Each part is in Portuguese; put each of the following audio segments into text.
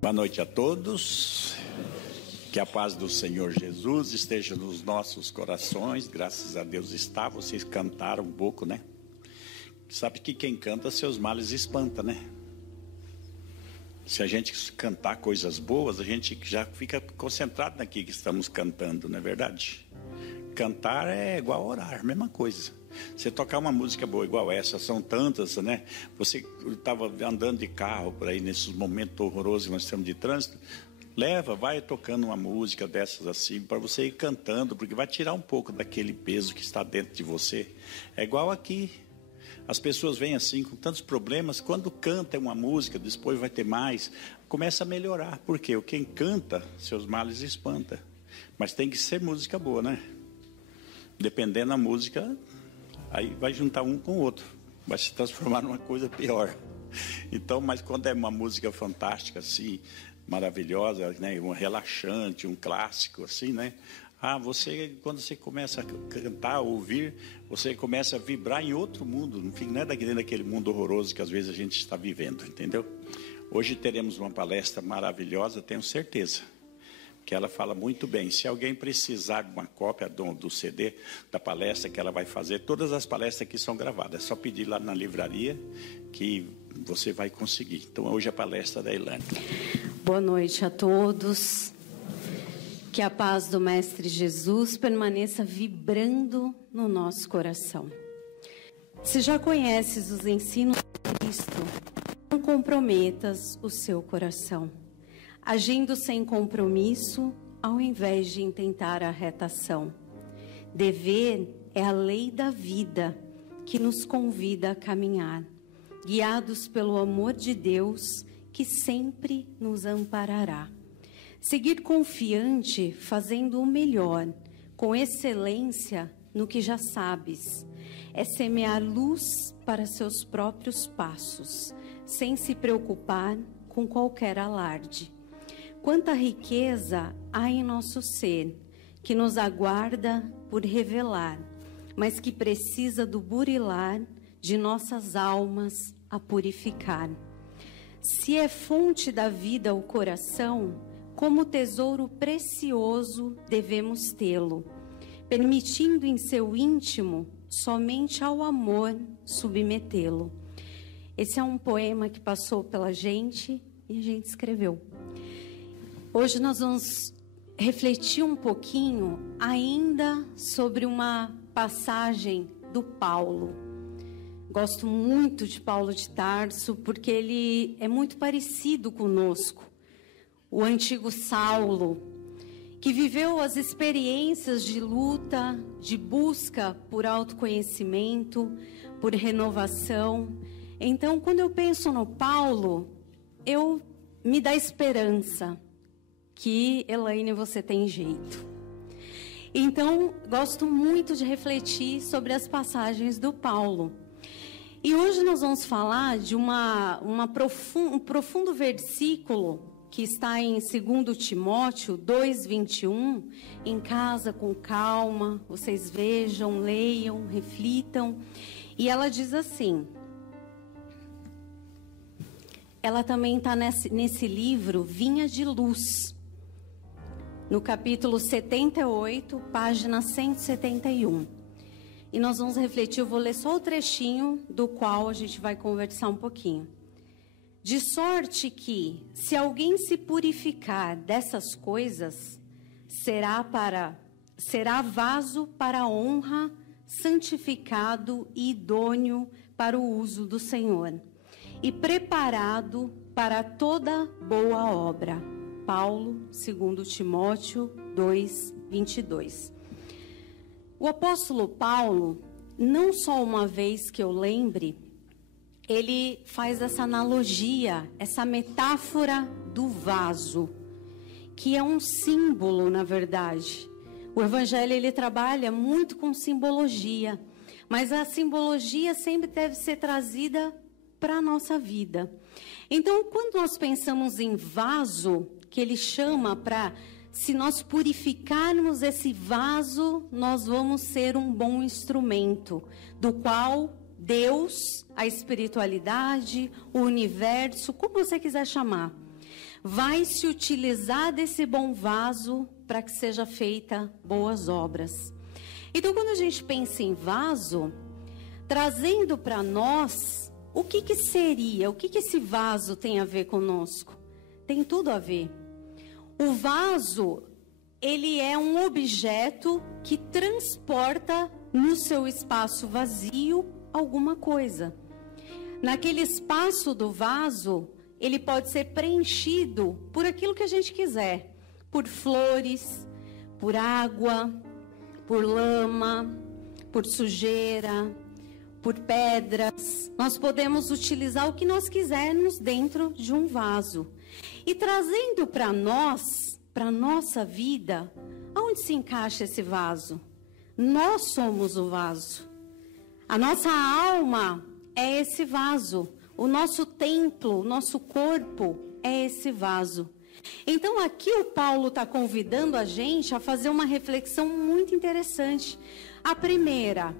Boa noite a todos, que a paz do Senhor Jesus esteja nos nossos corações. Graças a Deus está. Vocês cantaram um pouco, né? Sabe que quem canta seus males espanta, né? Se a gente cantar coisas boas, a gente já fica concentrado naquilo que estamos cantando, não é verdade? Cantar é igual orar, mesma coisa. Você tocar uma música boa igual essa, são tantas, né? Você estava andando de carro por aí nesses momentos horrorosos que nós temos de trânsito, vai tocando uma música dessas assim, para você ir cantando, porque vai tirar um pouco daquele peso que está dentro de você. É igual aqui. As pessoas vêm assim com tantos problemas, quando canta uma música, depois vai ter mais, começa a melhorar, porque quem canta, seus males espanta. Mas tem que ser música boa, né? Dependendo da música, aí vai juntar um com o outro, vai se transformar numa coisa pior. Então, mas quando é uma música fantástica assim, maravilhosa, né, um relaxante, um clássico assim, né? Quando você começa a cantar, ouvir, você começa a vibrar em outro mundo, não é daquele mundo horroroso que às vezes a gente está vivendo, entendeu? Hoje teremos uma palestra maravilhosa, tenho certeza, que ela fala muito bem. Se alguém precisar de uma cópia do CD da palestra que ela vai fazer, todas as palestras aqui são gravadas, é só pedir lá na livraria que você vai conseguir. Então hoje é a palestra da Elaine. Boa noite a todos. Que a paz do Mestre Jesus permaneça vibrando no nosso coração. Se já conheces os ensinos de Cristo, não comprometas o seu coração, agindo sem compromisso, ao invés de intentar a retação. Dever é a lei da vida que nos convida a caminhar, guiados pelo amor de Deus que sempre nos amparará. Seguir confiante, fazendo o melhor, com excelência no que já sabes, é semear luz para seus próprios passos, sem se preocupar com qualquer alarde. Quanta riqueza há em nosso ser, que nos aguarda por revelar, mas que precisa do burilar de nossas almas a purificar. Se é fonte da vida o coração, como tesouro precioso devemos tê-lo, permitindo em seu íntimo somente ao amor submetê-lo. Esse é um poema que passou pela gente e a gente escreveu. Hoje nós vamos refletir um pouquinho ainda sobre uma passagem do Paulo. Gosto muito de Paulo de Tarso porque ele é muito parecido conosco. O antigo Saulo, que viveu as experiências de luta, de busca por autoconhecimento, por renovação. Então, quando eu penso no Paulo, me dá esperança que, Elaine, você tem jeito. Então, gosto muito de refletir sobre as passagens do Paulo. E hoje nós vamos falar de um profundo versículo que está em 2 Timóteo 2:21, em casa com calma, vocês vejam, leiam, reflitam. E ela diz assim, ela também está nesse livro, Vinha de Luz, no capítulo 78, página 171. E nós vamos refletir, eu vou ler só o trechinho do qual a gente vai conversar um pouquinho. De sorte que, se alguém se purificar dessas coisas, será vaso para a honra, santificado e idôneo para o uso do Senhor, e preparado para toda boa obra. Paulo, 2 Timóteo 2:22. O apóstolo Paulo, não só uma vez que eu lembre, ele faz essa analogia, essa metáfora do vaso, que é um símbolo, na verdade. O Evangelho, ele trabalha muito com simbologia, mas a simbologia sempre deve ser trazida para a nossa vida. Então, quando nós pensamos em vaso, que ele chama para, se nós purificarmos esse vaso, nós vamos ser um bom instrumento, do qual Deus, a espiritualidade, o universo, como você quiser chamar, vai se utilizar desse bom vaso para que seja feita boas obras. Então, quando a gente pensa em vaso, trazendo para nós, o que seria? O que esse vaso tem a ver conosco? Tem tudo a ver. O vaso, ele é um objeto que transporta no seu espaço vazio alguma coisa. Naquele espaço do vaso, ele pode ser preenchido por aquilo que a gente quiser. Por flores, por água, por lama, por sujeira, por pedras. Nós podemos utilizar o que nós quisermos dentro de um vaso. E trazendo para nós, para a nossa vida, aonde se encaixa esse vaso? Nós somos o vaso. A nossa alma é esse vaso. O nosso templo, o nosso corpo é esse vaso. Então aqui o Paulo está convidando a gente a fazer uma reflexão muito interessante. A primeira,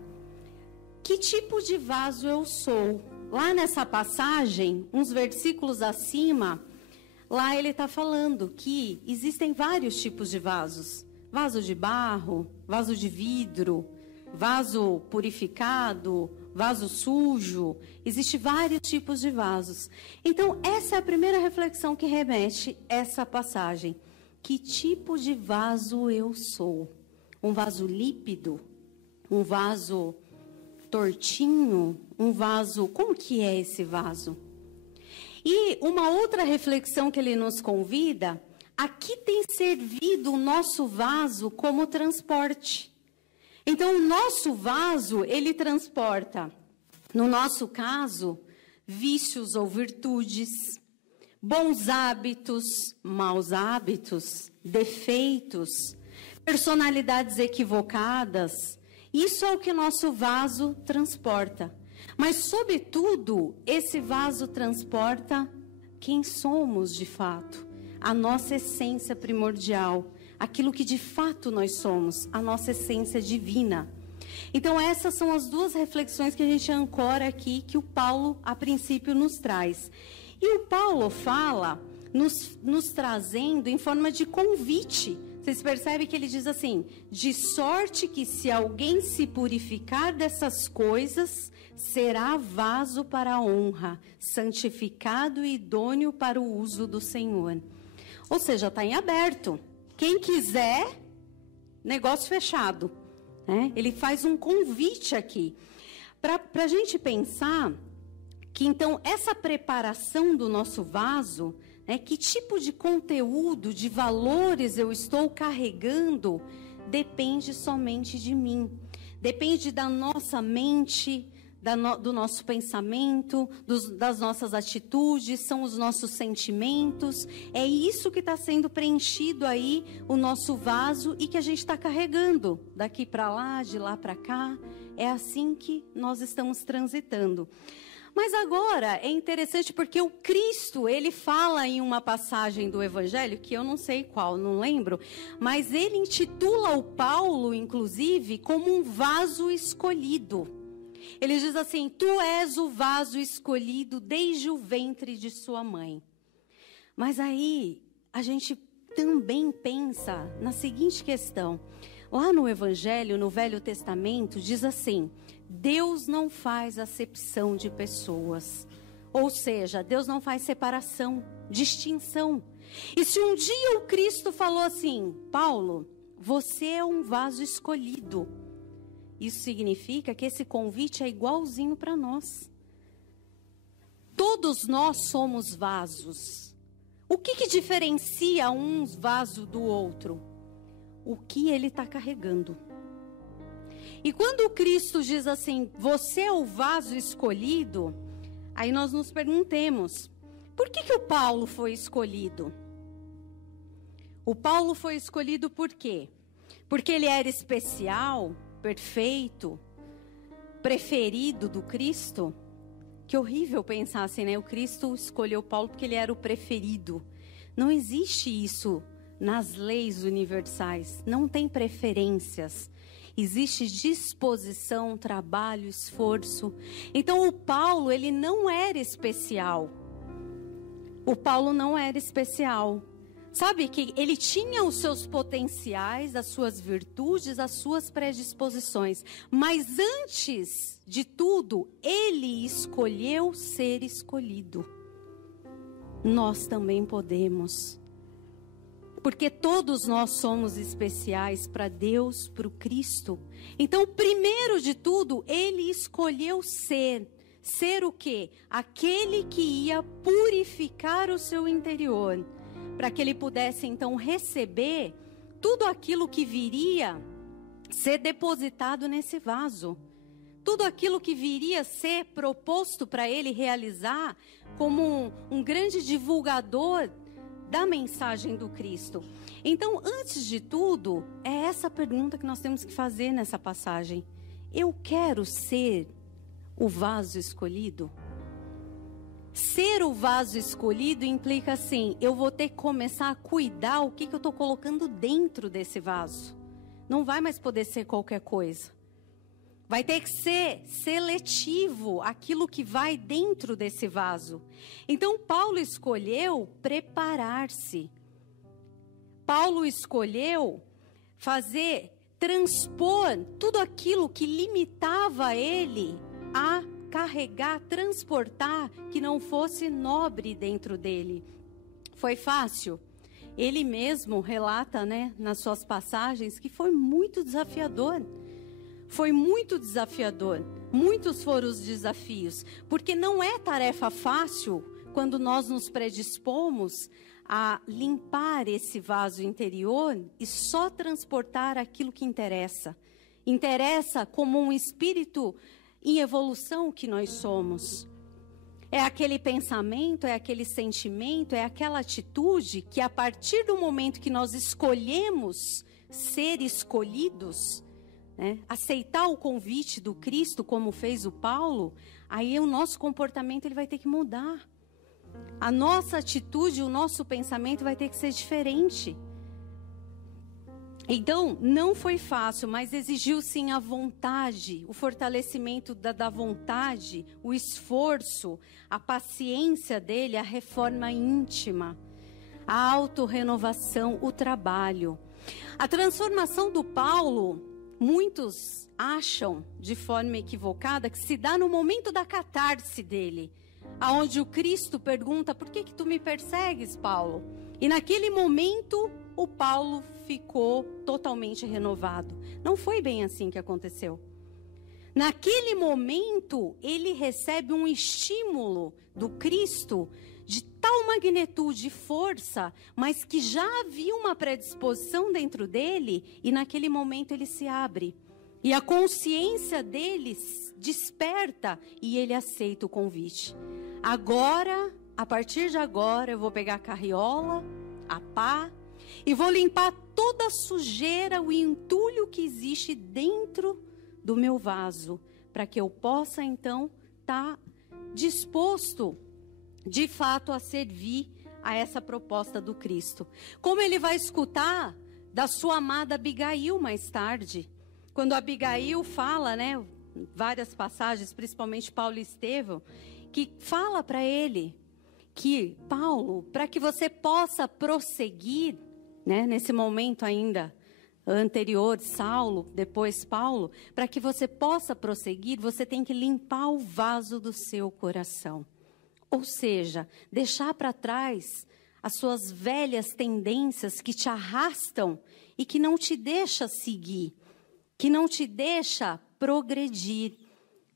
que tipo de vaso eu sou? Lá nessa passagem, uns versículos acima, lá ele está falando que existem vários tipos de vasos. Vaso de barro, vaso de vidro, vaso purificado, vaso sujo. Existem vários tipos de vasos. Então, essa é a primeira reflexão que remete essa passagem. Que tipo de vaso eu sou? Um vaso líquido? Um vaso tortinho? Um vaso... Como que é esse vaso? E uma outra reflexão que ele nos convida, aqui tem servido o nosso vaso como transporte. Então, o nosso vaso, ele transporta, no nosso caso, vícios ou virtudes, bons hábitos, maus hábitos, defeitos, personalidades equivocadas. Isso é o que nosso vaso transporta. Mas, sobretudo, esse vaso transporta quem somos de fato, a nossa essência primordial, aquilo que de fato nós somos, a nossa essência divina. Então, essas são as duas reflexões que a gente ancora aqui, que o Paulo, a princípio, nos traz. E o Paulo fala, nos trazendo em forma de convite. Vocês percebem que ele diz assim: de sorte que se alguém se purificar dessas coisas, será vaso para a honra, santificado e idôneo para o uso do Senhor. Ou seja, está em aberto. Quem quiser, negócio fechado. Né? Ele faz um convite aqui. Para a gente pensar que, então, essa preparação do nosso vaso, né, que tipo de conteúdo, de valores eu estou carregando, depende somente de mim. Depende da nossa mente, do nosso pensamento, das nossas atitudes, são os nossos sentimentos. É isso que está sendo preenchido aí, o nosso vaso, e que a gente está carregando daqui para lá, de lá para cá. É assim que nós estamos transitando. Mas agora é interessante porque o Cristo, ele fala em uma passagem do Evangelho, que eu não sei qual, não lembro, mas ele intitula o Paulo, inclusive, como um vaso escolhido. Ele diz assim: tu és o vaso escolhido desde o ventre de sua mãe. Mas aí a gente também pensa na seguinte questão. Lá no Evangelho, no Velho Testamento, diz assim: Deus não faz acepção de pessoas. Ou seja, Deus não faz separação, distinção. E se um dia o Cristo falou assim: Paulo, você é um vaso escolhido, isso significa que esse convite é igualzinho para nós. Todos nós somos vasos. O que diferencia um vaso do outro? O que ele está carregando. E quando o Cristo diz assim: você é o vaso escolhido, aí nós nos perguntemos: por que o Paulo foi escolhido? O Paulo foi escolhido por quê? Porque ele era especial, perfeito, preferido do Cristo? Que horrível pensar assim, né? O Cristo escolheu Paulo porque ele era o preferido. Não existe isso nas leis universais. Não tem preferências. Existe disposição, trabalho, esforço. Então o Paulo, ele não era especial. O Paulo não era especial. Sabe que ele tinha os seus potenciais, as suas virtudes, as suas predisposições. Mas antes de tudo, ele escolheu ser escolhido. Nós também podemos. Porque todos nós somos especiais para Deus, para o Cristo. Então, primeiro de tudo, ele escolheu ser. Ser o quê? Aquele que ia purificar o seu interior. Para que ele pudesse, então, receber tudo aquilo que viria ser depositado nesse vaso. Tudo aquilo que viria ser proposto para ele realizar como um grande divulgador da mensagem do Cristo. Então, antes de tudo, é essa pergunta que nós temos que fazer nessa passagem. Eu quero ser o vaso escolhido? Ser o vaso escolhido implica assim, eu vou ter que começar a cuidar o que eu estou colocando dentro desse vaso. Não vai mais poder ser qualquer coisa. Vai ter que ser seletivo aquilo que vai dentro desse vaso. Então, Paulo escolheu preparar-se. Paulo escolheu transpor tudo aquilo que limitava ele a carregar, transportar, que não fosse nobre dentro dele. Foi fácil? Ele mesmo relata, nas suas passagens, que foi muito desafiador. Foi muito desafiador. Muitos foram os desafios. Porque não é tarefa fácil quando nós nos predispomos a limpar esse vaso interior e só transportar aquilo que interessa. Interessa como um espírito em evolução que nós somos. É aquele pensamento, é aquele sentimento, é aquela atitude que a partir do momento que nós escolhemos ser escolhidos, aceitar o convite do Cristo como fez o Paulo, aí o nosso comportamento ele vai ter que mudar. A nossa atitude, o nosso pensamento vai ter que ser diferente. Então, não foi fácil, mas exigiu sim a vontade, o fortalecimento da vontade, o esforço, a paciência dele, a reforma íntima, a autorrenovação, o trabalho. A transformação do Paulo, muitos acham de forma equivocada que se dá no momento da catarse dele, aonde o Cristo pergunta, por que tu me persegues, Paulo? E naquele momento, o Paulo ficou totalmente renovado. Não foi bem assim que aconteceu. Naquele momento, ele recebe um estímulo do Cristo de tal magnitude e força, mas que já havia uma predisposição dentro dele, e naquele momento ele se abre. E a consciência dele desperta e ele aceita o convite. Agora, a partir de agora, eu vou pegar a carriola, a pá, e vou limpar toda a sujeira, o entulho que existe dentro do meu vaso, para que eu possa, então, estar disposto, de fato, a servir a essa proposta do Cristo. Como ele vai escutar da sua amada Abigail mais tarde, quando Abigail fala, várias passagens, principalmente Paulo e Estevão, que fala para ele que, Paulo, para que você possa prosseguir, nesse momento ainda anterior, Saulo, depois Paulo, para que você possa prosseguir, você tem que limpar o vaso do seu coração. Ou seja, deixar para trás as suas velhas tendências que te arrastam e que não te deixa seguir, que não te deixa progredir.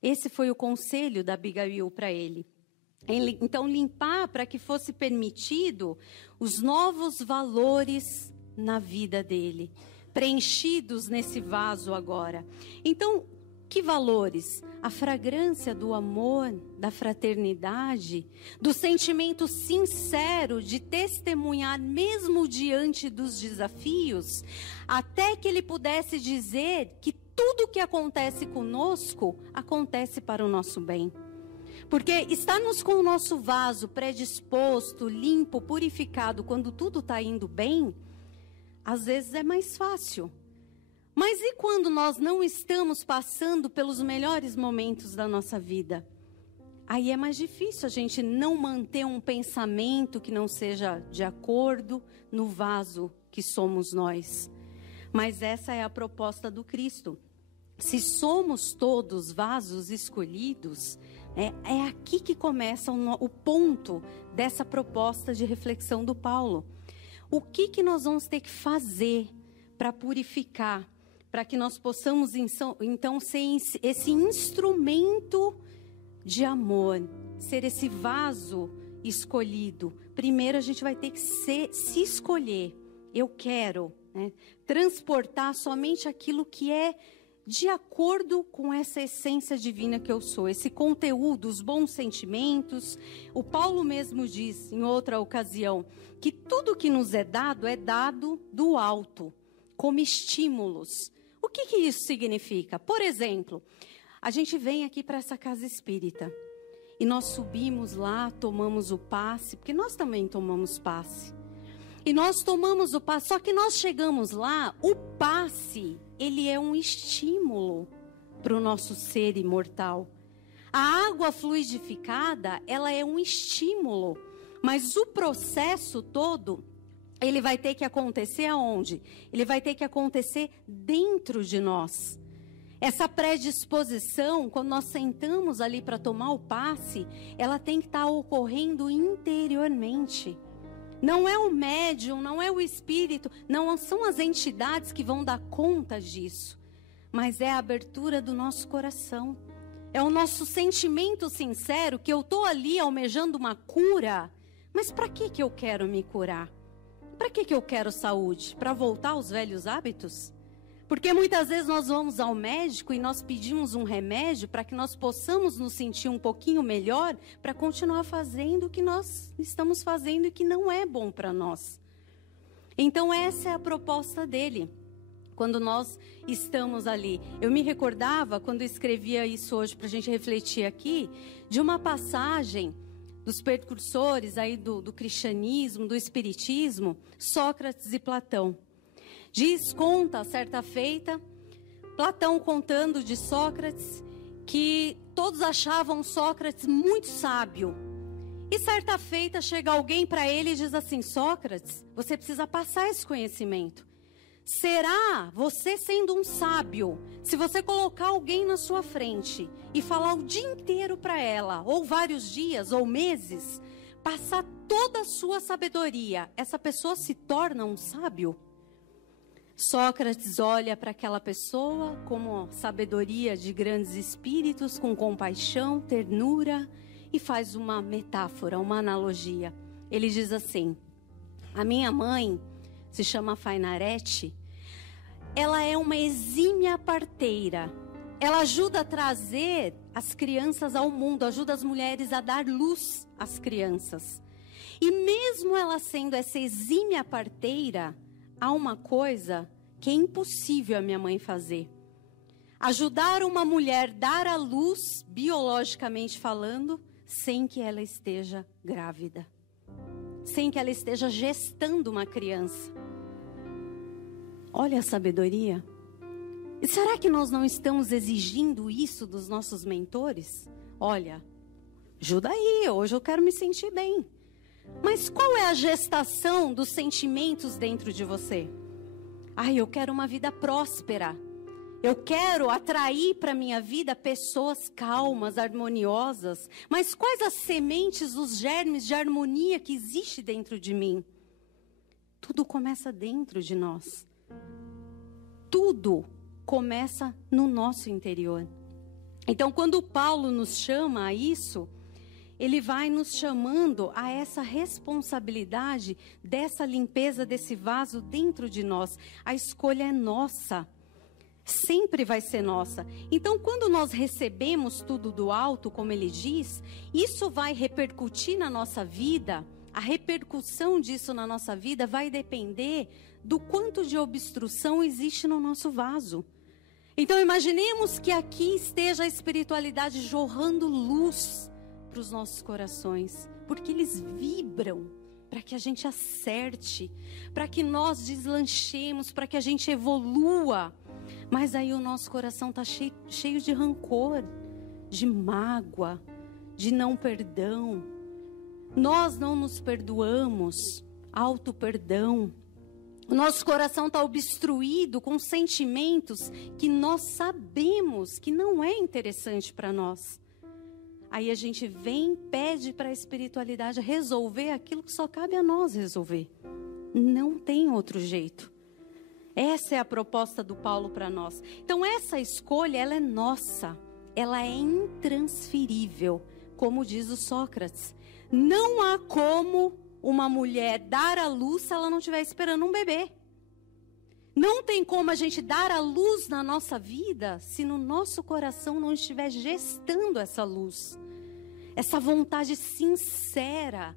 Esse foi o conselho da Abigail para ele. Então, limpar para que fosse permitido os novos valores na vida dele, preenchidos nesse vaso agora. Então, que valores? A fragrância do amor, da fraternidade, do sentimento sincero de testemunhar mesmo diante dos desafios, até que ele pudesse dizer que tudo que acontece conosco acontece para o nosso bem. Porque estarmos com o nosso vaso predisposto, limpo, purificado, quando tudo está indo bem, às vezes é mais fácil. Mas e quando nós não estamos passando pelos melhores momentos da nossa vida? aí é mais difícil a gente não manter um pensamento que não seja de acordo no vaso que somos nós. Mas essa é a proposta do Cristo. Se somos todos vasos escolhidos, é aqui que começa o ponto dessa proposta de reflexão do Paulo. O que nós vamos ter que fazer para purificar, para que nós possamos então ser esse instrumento de amor, ser esse vaso escolhido? Primeiro a gente vai ter que se escolher. Eu quero, transportar somente aquilo que é de acordo com essa essência divina que eu sou, esse conteúdo, os bons sentimentos. O Paulo mesmo diz em outra ocasião que tudo que nos é dado do alto, como estímulos. O que isso significa? Por exemplo, a gente vem aqui para essa casa espírita e nós subimos lá, tomamos o passe, porque nós também tomamos passe. E nós tomamos o passe, só que nós chegamos lá, o passe, ele é um estímulo para o nosso ser imortal. A água fluidificada, ela é um estímulo, mas o processo todo, ele vai ter que acontecer aonde? Ele vai ter que acontecer dentro de nós. Essa predisposição, quando nós sentamos ali para tomar o passe, ela tem que estar ocorrendo interiormente. Não é o médium, não é o espírito, não são as entidades que vão dar conta disso. Mas é a abertura do nosso coração. É o nosso sentimento sincero que eu estou ali almejando uma cura. Mas para que eu quero me curar? Para que eu quero saúde? Para voltar aos velhos hábitos? Porque muitas vezes nós vamos ao médico e nós pedimos um remédio para que nós possamos nos sentir um pouquinho melhor, para continuar fazendo o que nós estamos fazendo e que não é bom para nós. Então essa é a proposta dele, quando nós estamos ali. Eu me recordava, quando eu escrevia isso hoje para a gente refletir aqui, de uma passagem dos precursores aí do cristianismo, do espiritismo, Sócrates e Platão. Conta, certa feita, Platão contando de Sócrates, que todos achavam Sócrates muito sábio. E certa feita chega alguém para ele e diz assim: Sócrates, você precisa passar esse conhecimento. Será, você sendo um sábio, se você colocar alguém na sua frente e falar o dia inteiro para ela, ou vários dias, ou meses, passar toda a sua sabedoria, essa pessoa se torna um sábio? Sócrates olha para aquela pessoa como sabedoria de grandes espíritos, com compaixão, ternura, e faz uma metáfora, uma analogia. Ele diz assim: a minha mãe se chama Fainarete, ela é uma exímia parteira. Ela ajuda a trazer as crianças ao mundo, ajuda as mulheres a dar luz às crianças. E mesmo ela sendo essa exímia parteira, há uma coisa que é impossível a minha mãe fazer: ajudar uma mulher a dar à luz, biologicamente falando, sem que ela esteja grávida, sem que ela esteja gestando uma criança. Olha a sabedoria. E será que nós não estamos exigindo isso dos nossos mentores? Olha, ajuda aí, hoje eu quero me sentir bem. Mas qual é a gestação dos sentimentos dentro de você? Ai, eu quero uma vida próspera. Eu quero atrair para a minha vida pessoas calmas, harmoniosas. Mas quais as sementes, os germes de harmonia que existe dentro de mim? Tudo começa dentro de nós. Tudo começa no nosso interior. Então, quando Paulo nos chama a isso, ele vai nos chamando a essa responsabilidade dessa limpeza desse vaso dentro de nós. A escolha é nossa. Sempre vai ser nossa. Então, quando nós recebemos tudo do alto, como ele diz, isso vai repercutir na nossa vida. A repercussão disso na nossa vida vai depender do quanto de obstrução existe no nosso vaso. Então, imaginemos que aqui esteja a espiritualidade jorrando luz para os nossos corações, porque eles vibram para que a gente acerte, para que nós deslanchemos, para que a gente evolua. Mas aí o nosso coração está cheio de rancor, de mágoa, de não perdão. Nós não nos perdoamos, auto-perdão. O nosso coração está obstruído com sentimentos que nós sabemos que não é interessante para nós. Aí a gente vem, pede para a espiritualidade resolver aquilo que só cabe a nós resolver. Não tem outro jeito. Essa é a proposta do Paulo para nós. Então essa escolha, ela é nossa. Ela é intransferível, como diz o Sócrates. Não há como uma mulher dar à luz se ela não estiver esperando um bebê. Não tem como a gente dar a luz na nossa vida se no nosso coração não estiver gestando essa luz. Essa vontade sincera,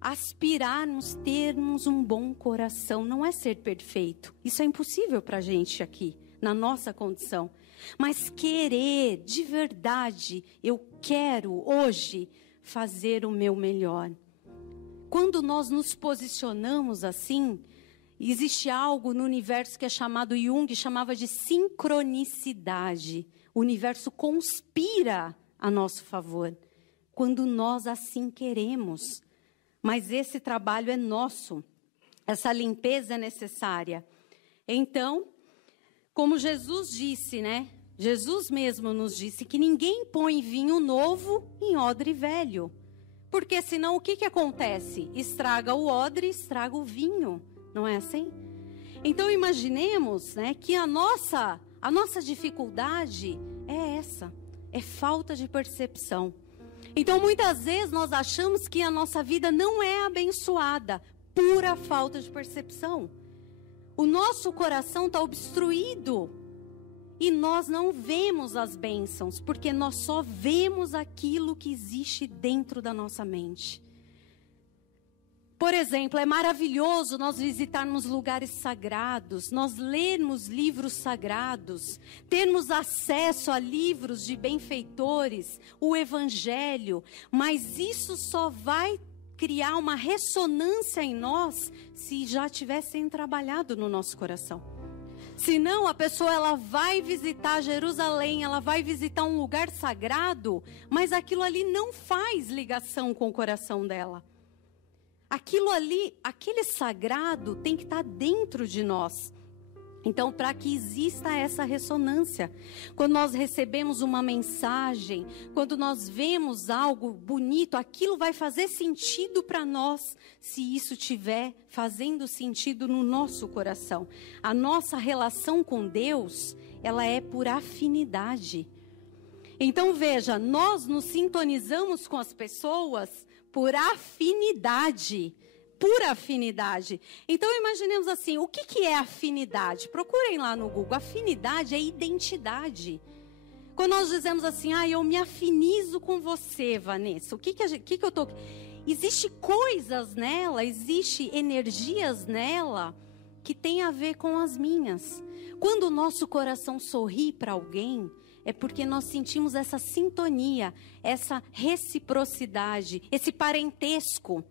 aspirarmos, termos um bom coração. Não é ser perfeito. Isso é impossível para a gente aqui, na nossa condição. Mas querer, de verdade, eu quero hoje fazer o meu melhor. Quando nós nos posicionamos assim, existe algo no universo que é chamado, Jung chamava de sincronicidade. O universo conspira a nosso favor, quando nós assim queremos. Mas esse trabalho é nosso, essa limpeza é necessária. Então, como Jesus disse, né? Jesus mesmo nos disse que ninguém põe vinho novo em odre velho. Porque senão o que acontece? Estraga o odre, estraga o vinho. Não é assim? Então imaginemos, né, que a nossa dificuldade é essa. É falta de percepção. Então muitas vezes nós achamos que a nossa vida não é abençoada. Pura falta de percepção. O nosso coração está obstruído. E nós não vemos as bênçãos, porque nós só vemos aquilo que existe dentro da nossa mente. Por exemplo, é maravilhoso nós visitarmos lugares sagrados, nós lermos livros sagrados, termos acesso a livros de benfeitores, o Evangelho, mas isso só vai criar uma ressonância em nós se já tivessem trabalhado no nosso coração. Senão a pessoa ela vai visitar Jerusalém, ela vai visitar um lugar sagrado, mas aquilo ali não faz ligação com o coração dela. Aquilo ali, aquele sagrado tem que estar dentro de nós. Então, para que exista essa ressonância, quando nós recebemos uma mensagem, quando nós vemos algo bonito, aquilo vai fazer sentido para nós, se isso estiver fazendo sentido no nosso coração. A nossa relação com Deus, ela é por afinidade. Então, veja, nós nos sintonizamos com as pessoas por afinidade. Pura afinidade. Então imaginemos assim, o que é afinidade? Procurem lá no Google. Afinidade é identidade. Quando nós dizemos assim, eu me afinizo com você, Vanessa. O que eu tô... Existe coisas nela, existe energias nela que tem a ver com as minhas. Quando o nosso coração sorri para alguém, é porque nós sentimos essa sintonia, essa reciprocidade, esse parentesco.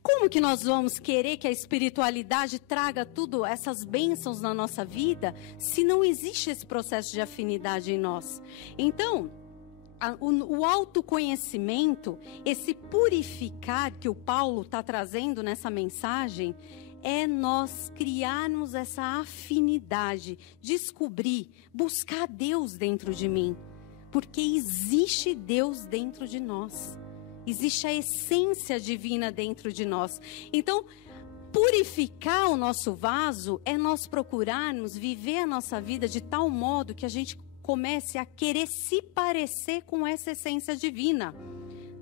Como que nós vamos querer que a espiritualidade traga tudo, essas bênçãos na nossa vida, se não existe esse processo de afinidade em nós? Então, o autoconhecimento, esse purificar que o Paulo está trazendo nessa mensagem, é nós criarmos essa afinidade, descobrir, buscar Deus dentro de mim, porque existe Deus dentro de nós. Existe a essência divina dentro de nós. Então, purificar o nosso vaso é nós procurarmos viver a nossa vida de tal modo que a gente comece a querer se parecer com essa essência divina.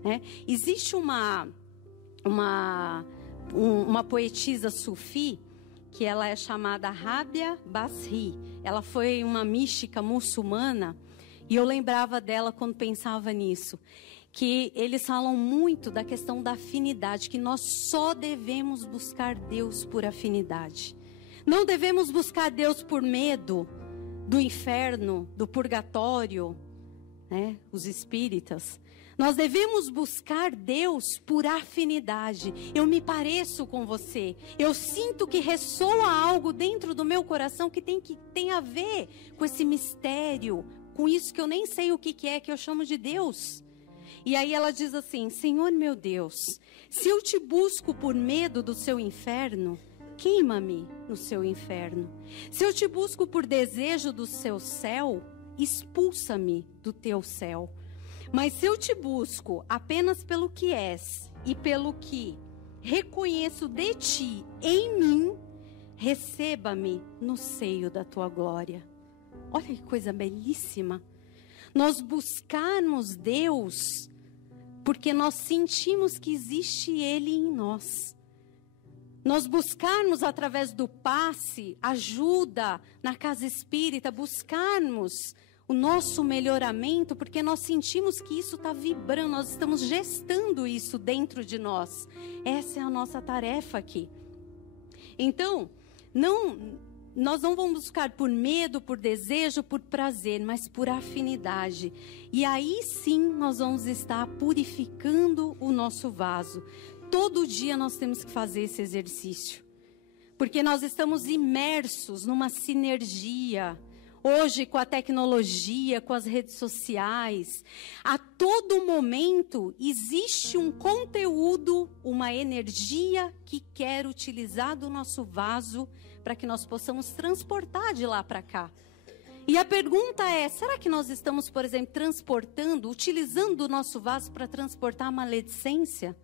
Né? Existe uma poetisa sufi, que ela é chamada Rabia Basri. Ela foi uma mística muçulmana, e eu lembrava dela quando pensava nisso. Que eles falam muito da questão da afinidade, que nós só devemos buscar Deus por afinidade. Não devemos buscar Deus por medo do inferno, do purgatório, né? Os espíritas. Nós devemos buscar Deus por afinidade. Eu me pareço com você. Eu sinto que ressoa algo dentro do meu coração que tem a ver com esse mistério, com isso que eu nem sei o que é, que eu chamo de Deus. E aí ela diz assim: Senhor meu Deus, se eu te busco por medo do seu inferno, queima-me no seu inferno. Se eu te busco por desejo do seu céu, expulsa-me do teu céu. Mas se eu te busco apenas pelo que és e pelo que reconheço de ti em mim, receba-me no seio da tua glória. Olha que coisa belíssima. Nós buscarmos Deus porque nós sentimos que existe Ele em nós. Nós buscarmos através do passe, ajuda na casa espírita, buscarmos o nosso melhoramento, porque nós sentimos que isso está vibrando, nós estamos gestando isso dentro de nós. Essa é a nossa tarefa aqui. Então, nós não vamos buscar por medo, por desejo, por prazer, mas por afinidade. E aí sim nós vamos estar purificando o nosso vaso. Todo dia nós temos que fazer esse exercício, porque nós estamos imersos numa sinergia. Hoje, com a tecnologia, com as redes sociais, a todo momento existe um conteúdo, uma energia que quer utilizar do nosso vaso para que nós possamos transportar de lá para cá. E a pergunta é, será que nós estamos, por exemplo, utilizando o nosso vaso para transportar a maledicência?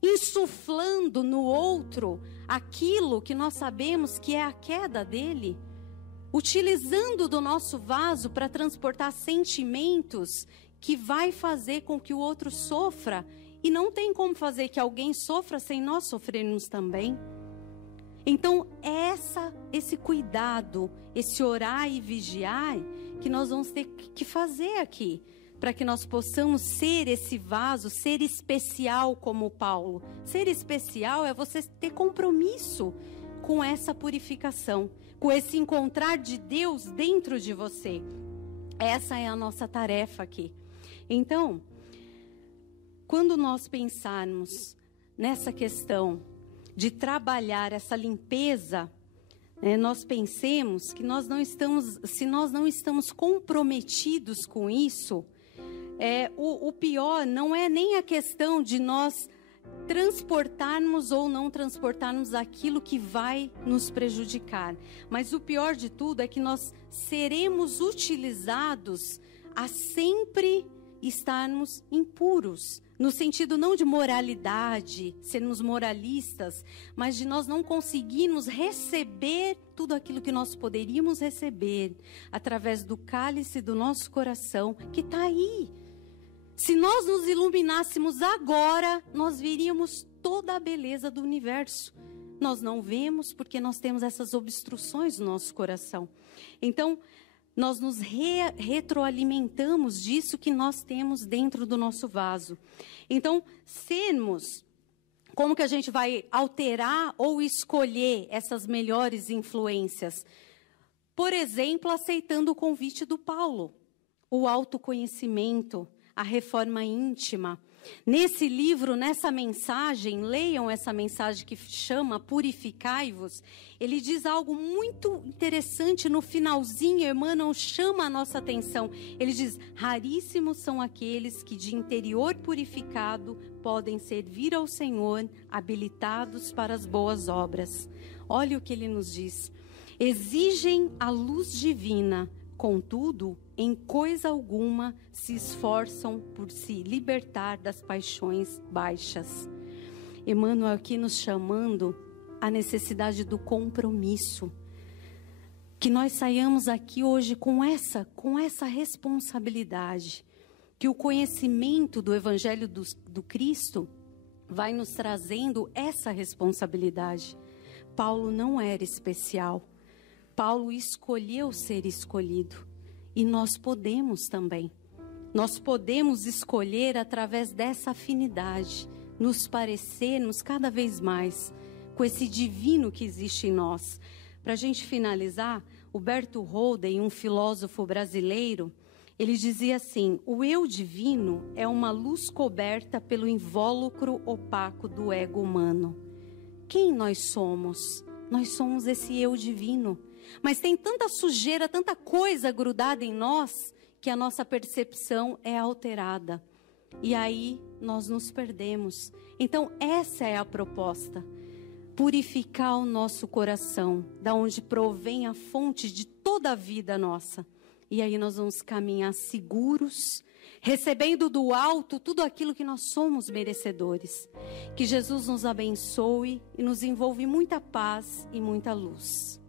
Insuflando no outro aquilo que nós sabemos que é a queda dele? Utilizando do nosso vaso para transportar sentimentos que vai fazer com que o outro sofra, e não tem como fazer que alguém sofra sem nós sofrermos também. Então, esse cuidado, esse orar e vigiar, que nós vamos ter que fazer aqui, para que nós possamos ser esse vaso, ser especial como Paulo. Ser especial é você ter compromisso com essa purificação, com esse encontrar de Deus dentro de você. Essa é a nossa tarefa aqui. Então, quando nós pensarmos nessa questão de trabalhar essa limpeza, nós pensemos que se nós não estamos comprometidos com isso, o pior não é nem a questão de nós transportarmos ou não transportarmos aquilo que vai nos prejudicar. Mas o pior de tudo é que nós seremos utilizados a sempre estarmos impuros. No sentido não de moralidade, sermos moralistas, mas de nós não conseguirmos receber tudo aquilo que nós poderíamos receber através do cálice do nosso coração, que está aí. Se nós nos iluminássemos agora, nós veríamos toda a beleza do universo. Nós não vemos porque nós temos essas obstruções no nosso coração. Então, nós nos retroalimentamos disso que nós temos dentro do nosso vaso. Então, como que a gente vai alterar ou escolher essas melhores influências? Por exemplo, aceitando o convite do Paulo, o autoconhecimento, a reforma íntima. Nesse livro, nessa mensagem, leiam essa mensagem que chama Purificai-vos. Ele diz algo muito interessante no finalzinho. Emmanuel chama a nossa atenção. Ele diz: raríssimos são aqueles que de interior purificado podem servir ao Senhor, habilitados para as boas obras. Olha o que ele nos diz: exigem a luz divina, contudo, em coisa alguma se esforçam por se libertar das paixões baixas. Emmanuel aqui nos chamando a necessidade do compromisso. Que nós saiamos aqui hoje com essa responsabilidade. Que o conhecimento do Evangelho do Cristo vai nos trazendo essa responsabilidade. Paulo não era especial. Paulo escolheu ser escolhido. E nós podemos também. Nós podemos escolher através dessa afinidade, nos parecermos cada vez mais com esse divino que existe em nós. Para a gente finalizar, o Berto Holden, um filósofo brasileiro, ele dizia assim: o eu divino é uma luz coberta pelo invólucro opaco do ego humano. Quem nós somos? Nós somos esse eu divino. Mas tem tanta sujeira, tanta coisa grudada em nós, que a nossa percepção é alterada. E aí nós nos perdemos. Então essa é a proposta. Purificar o nosso coração, da onde provém a fonte de toda a vida nossa. E aí nós vamos caminhar seguros, recebendo do alto tudo aquilo que nós somos merecedores. Que Jesus nos abençoe e nos envolva em muita paz e muita luz.